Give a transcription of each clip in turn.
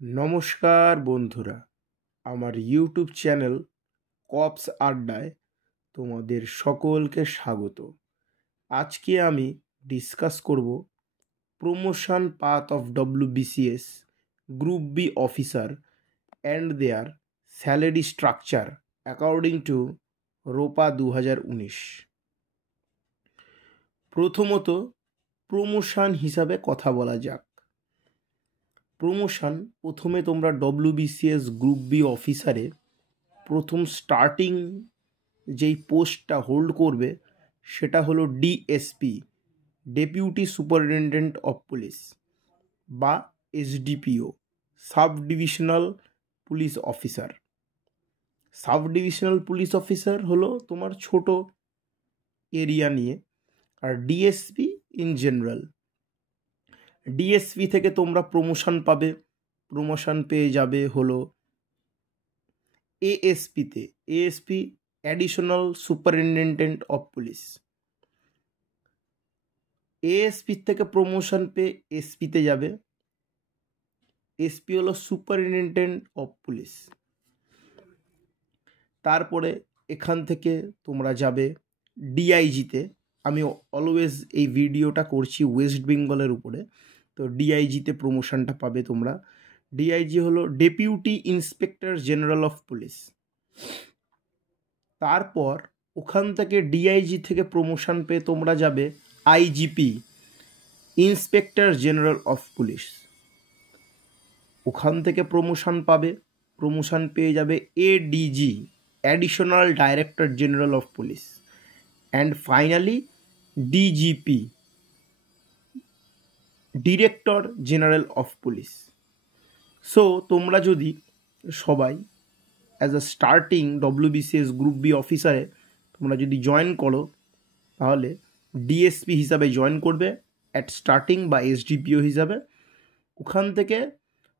নমস্কার বন্ধুরা, আমার ইউটিউব চ্যানেল কপস আড্ডায় তোমাদের সকলকে স্বাগত। আজকে আমি ডিসকাস করব promotion path of WBCS group B officer and their salary structure according to ROPA 2019। প্রথমত প্রমোশন হিসাবে কথা বলা যাক। প্রমোশন প্রথমে তোমরা ডব্লিউবিসিএস গ্রুপ বি অফিসারে প্রথম স্টার্টিং যেই পোস্টটা হোল্ড করবে সেটা হলো DSP, deputy superintendent of police, বা SDPO, sub divisional police officer. Sub divisional police officer হলো তোমার ছোট এরিয়া নিয়ে, আর ডিএসপি ইন জেনারেল। ডিএসপি থেকে তোমরা প্রমোশন পাবে, প্রমোশন পেয়ে যাবে হলো এএসপিতে, ASP additional superintendent of police. ASP থেকে প্রমোশন পেয়ে এসপিতে যাবে, এসপি হলো সুপারিনটেন্ডেন্ট অফ পুলিশ। তারপরে এখান থেকে তোমরা যাবে ডিআইজিতে। আমি অলওয়েজ এই ভিডিওটা করছি ওয়েস্ট বেঙ্গলের উপরে, তো ডিআইজিতে প্রমোশনটা পাবে তোমরা। ডিআইজি হলো deputy inspector general of police. তারপর ওখান থেকে ডিআইজি থেকে প্রমোশন পেয়ে তোমরা যাবে IGP, inspector general of police. ওখান থেকে প্রমোশন পাবে, প্রমোশন পেয়ে যাবে ADG, additional director general of police. And finally DGP, director general of police. So তোমরা যদি সবাই as a starting WBCS group B অফিসারে তোমরা যদি জয়েন করো, তাহলে ডিএসপি হিসাবে জয়েন করবে অ্যাট স্টার্টিং, বা এসডিপিও হিসাবে। ওখান থেকে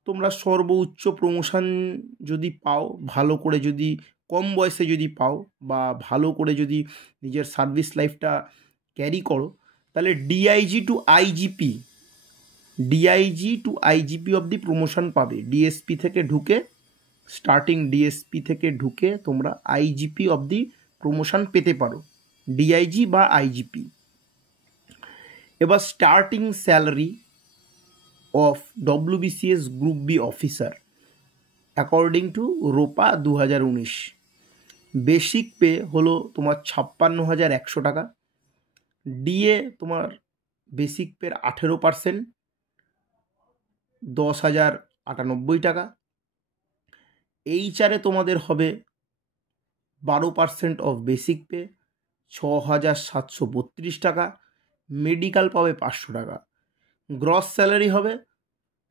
তোমরা সর্বোচ্চ প্রমোশন যদি পাও, ভালো করে যদি কম বয়সে যদি পাও, বা ভালো করে যদি নিজের সার্ভিস লাইফটা ক্যারি করো, তাহলে DIG to IGP, DIG to IGP অবধি প্রমোশন পাবে। ডিএসপি থেকে ঢুকে, স্টার্টিং ডিএসপি থেকে ঢুকে তোমরা আইজিপি অবধি প্রমোশন পেতে পারো, ডিআইজি বা আইজিপি। এবার starting salary of WBCS group B officer according to ROPA 2019। Basic pay হলো তোমার 56,100 টাকা। ডিএ তোমার বেসিক পের 18%, 10,098 টাকা। এইচআরে তোমাদের হবে 12% অফ বেসিক পে, 6,732 টাকা। মেডিকেল পাবে 500 টাকা। গ্রস স্যালারি হবে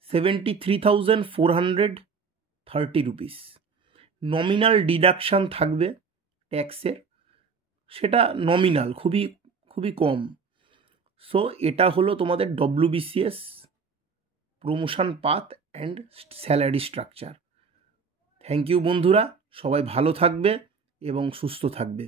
73,430 রুপিস। নমিনাল ডিডাকশান থাকবে ট্যাক্সের, সেটা নমিনাল, খুবই খুবই কম। সো এটা হলো তোমাদের WBCS promotion path and salary structure. Thank you বন্ধুরা, সবাই ভালো থাকবে এবং সুস্থ থাকবে।